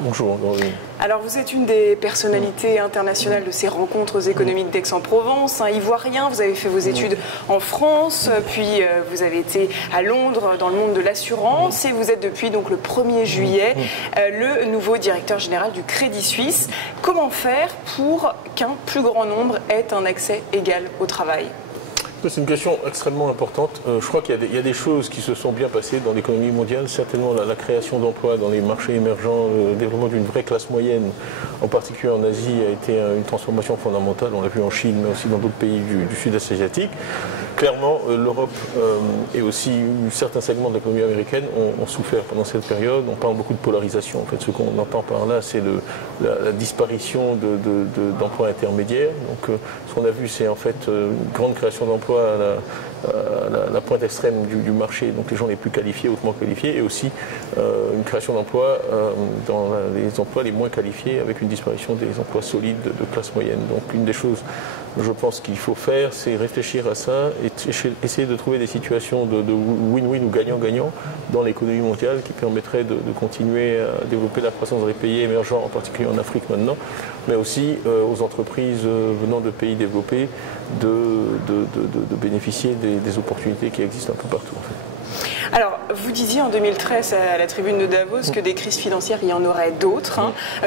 Bonjour. Alors vous êtes une des personnalités internationales de ces rencontres économiques d'Aix-en-Provence, ivoirien, vous avez fait vos études en France, puis vous avez été à Londres dans le monde de l'assurance et vous êtes depuis donc le 1er juillet le nouveau directeur général du Crédit Suisse. Comment faire pour qu'un plus grand nombre ait un accès égal au travail ? C'est une question extrêmement importante. Je crois qu'il y a des choses qui se sont bien passées dans l'économie mondiale. Certainement la création d'emplois dans les marchés émergents, le développement d'une vraie classe moyenne, en particulier en Asie, a été une transformation fondamentale. On l'a vu en Chine, mais aussi dans d'autres pays du sud-est asiatique. Clairement, l'Europe et aussi certains segments de l'économie américaine ont souffert pendant cette période. On parle beaucoup de polarisation. En fait, ce qu'on entend par là, c'est la disparition d'emplois intermédiaires. Donc, ce qu'on a vu, c'est en fait une grande création d'emplois à la pointe extrême du marché, donc les gens les plus qualifiés, hautement qualifiés, et aussi une création d'emplois dans les emplois les moins qualifiés, avec une disparition des emplois solides de classe moyenne. Donc une des choses, je pense qu'il faut faire, c'est réfléchir à ça et essayer de trouver des situations de win-win ou gagnant-gagnant dans l'économie mondiale qui permettraient de continuer à développer la croissance dans les pays émergents, en particulier en Afrique maintenant, mais aussi aux entreprises venant de pays développés de bénéficier des opportunités qui existent un peu partout. En fait. Alors, vous disiez en 2013 à la tribune de Davos que des crises financières, il y en aurait d'autres,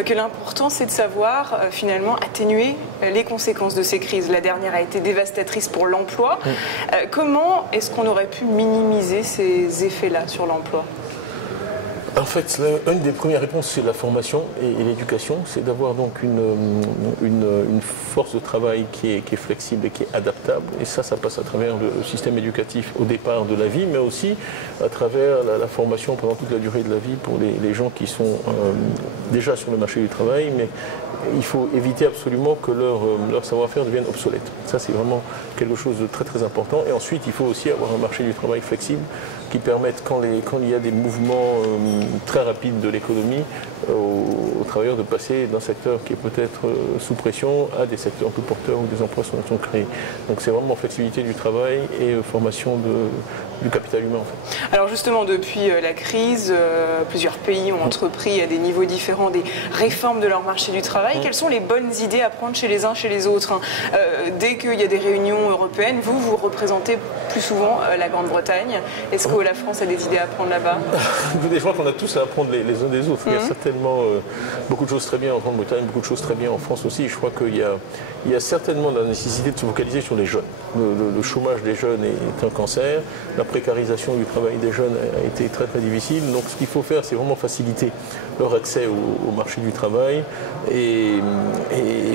que l'important c'est de savoir finalement atténuer les conséquences de ces crises. La dernière a été dévastatrice pour l'emploi. Comment est-ce qu'on aurait pu minimiser ces effets-là sur l'emploi ? En fait, une des premières réponses, c'est la formation et l'éducation. C'est d'avoir donc une force de travail qui est flexible et qui est adaptable. Et ça passe à travers le système éducatif au départ de la vie, mais aussi à travers la formation pendant toute la durée de la vie pour les gens qui sont déjà sur le marché du travail, mais il faut éviter absolument que leur savoir-faire devienne obsolète. Ça, c'est vraiment quelque chose de très très important. Et ensuite, il faut aussi avoir un marché du travail flexible qui permette, quand il y a des mouvements très rapides de l'économie, aux travailleurs de passer d'un secteur qui est peut-être sous pression à des secteurs plus porteurs où des emplois sont créés. Donc c'est vraiment flexibilité du travail et formation du capital humain. En fait. Alors justement, depuis la crise, plusieurs pays ont entrepris à des niveaux différents des réformes de leur marché du travail. Quelles sont les bonnes idées à prendre chez les uns, chez les autres dès qu'il y a des réunions européennes, vous représentez plus souvent la Grande-Bretagne. Est-ce que la France a des idées à prendre là-bas ? Je crois qu'on a tous à apprendre les uns des autres. Il y a certainement beaucoup de choses très bien en Grande-Bretagne, beaucoup de choses très bien en France aussi. Je crois qu'il y a certainement la nécessité de se focaliser sur les jeunes. Le chômage des jeunes est un cancer. La précarisation du travail des jeunes a été très très difficile. Donc ce qu'il faut faire, c'est vraiment faciliter leur accès au marché du travail et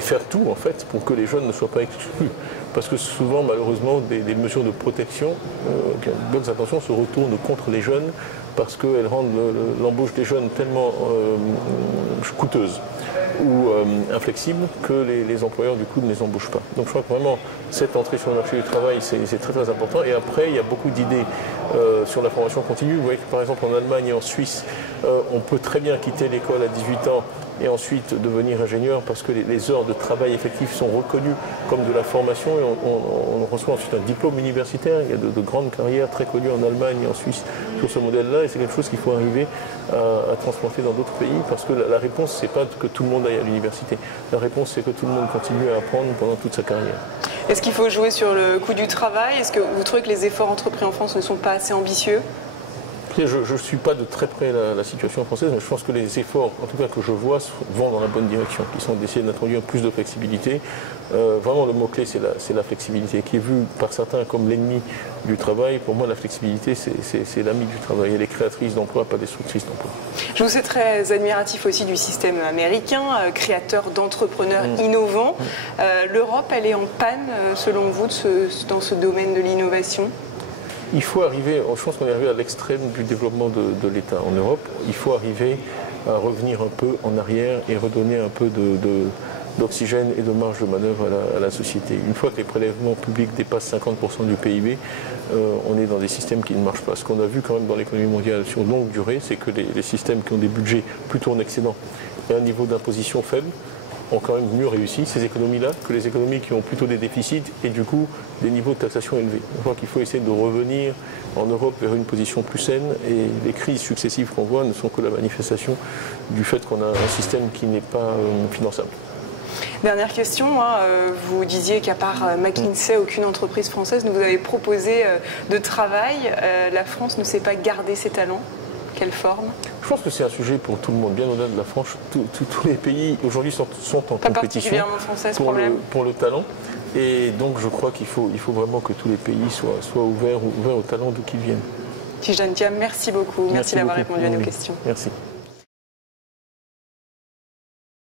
faire tout en fait pour que les jeunes ne soient pas exclus. Parce que souvent, malheureusement, des mesures de protection, qui ont de bonnes intentions, se retournent contre les jeunes parce qu'elles rendent l'embauche des jeunes tellement coûteuse ou inflexible que les employeurs du coup ne les embauchent pas. Donc je crois que vraiment cette entrée sur le marché du travail c'est très très important. Et après il y a beaucoup d'idées sur la formation continue. Vous voyez que par exemple en Allemagne et en Suisse on peut très bien quitter l'école à 18 ans et ensuite devenir ingénieur parce que les heures de travail effectif sont reconnues comme de la formation et on reçoit ensuite un diplôme universitaire. Il y a de grandes carrières très connues en Allemagne et en Suisse sur ce modèle-là et c'est quelque chose qu'il faut arriver à transplanter dans d'autres pays parce que la réponse c'est pas que tout le monde aille à l'université. La réponse c'est que tout le monde continue à apprendre pendant toute sa carrière. Est-ce qu'il faut jouer sur le coût du travail ? Est-ce que vous trouvez que les efforts entrepris en France ne sont pas assez ambitieux ? Je ne suis pas de très près la situation française, mais je pense que les efforts, en tout cas que je vois, vont dans la bonne direction, qui sont d'essayer d'introduire plus de flexibilité. Vraiment, le mot-clé, c'est la flexibilité, qui est vue par certains comme l'ennemi du travail. Pour moi, la flexibilité, c'est l'ami du travail. Elle est créatrice d'emplois, pas destructrice d'emplois. Je vous sais très admiratif aussi du système américain, créateur d'entrepreneurs innovants. L'Europe, elle est en panne, selon vous, dans ce domaine de l'innovation ? Il faut arriver, je pense qu'on est arrivé à l'extrême du développement de l'État en Europe. Il faut arriver à revenir un peu en arrière et redonner un peu d'oxygène et de marge de manœuvre à la société. Une fois que les prélèvements publics dépassent 50% du PIB, on est dans des systèmes qui ne marchent pas. Ce qu'on a vu quand même dans l'économie mondiale sur longue durée, c'est que les systèmes qui ont des budgets plutôt en excédent et un niveau d'imposition faible ont quand même mieux réussi, ces économies-là, que les économies qui ont plutôt des déficits et du coup des niveaux de taxation élevés. Je crois qu'il faut essayer de revenir en Europe vers une position plus saine et les crises successives qu'on voit ne sont que la manifestation du fait qu'on a un système qui n'est pas finançable. Dernière question, vous disiez qu'à part McKinsey, aucune entreprise française ne vous avait proposé de travail. La France ne sait pas garder ses talents. Quelle forme? Je pense que c'est un sujet pour tout le monde, bien au-delà de la France. Tous les pays aujourd'hui sont en compétition pour le talent. Et donc je crois qu'il faut vraiment que tous les pays soient ouverts au talent d'où qu'ils viennent. Tidjane Thiam, merci beaucoup. Merci d'avoir répondu à nos questions. Merci.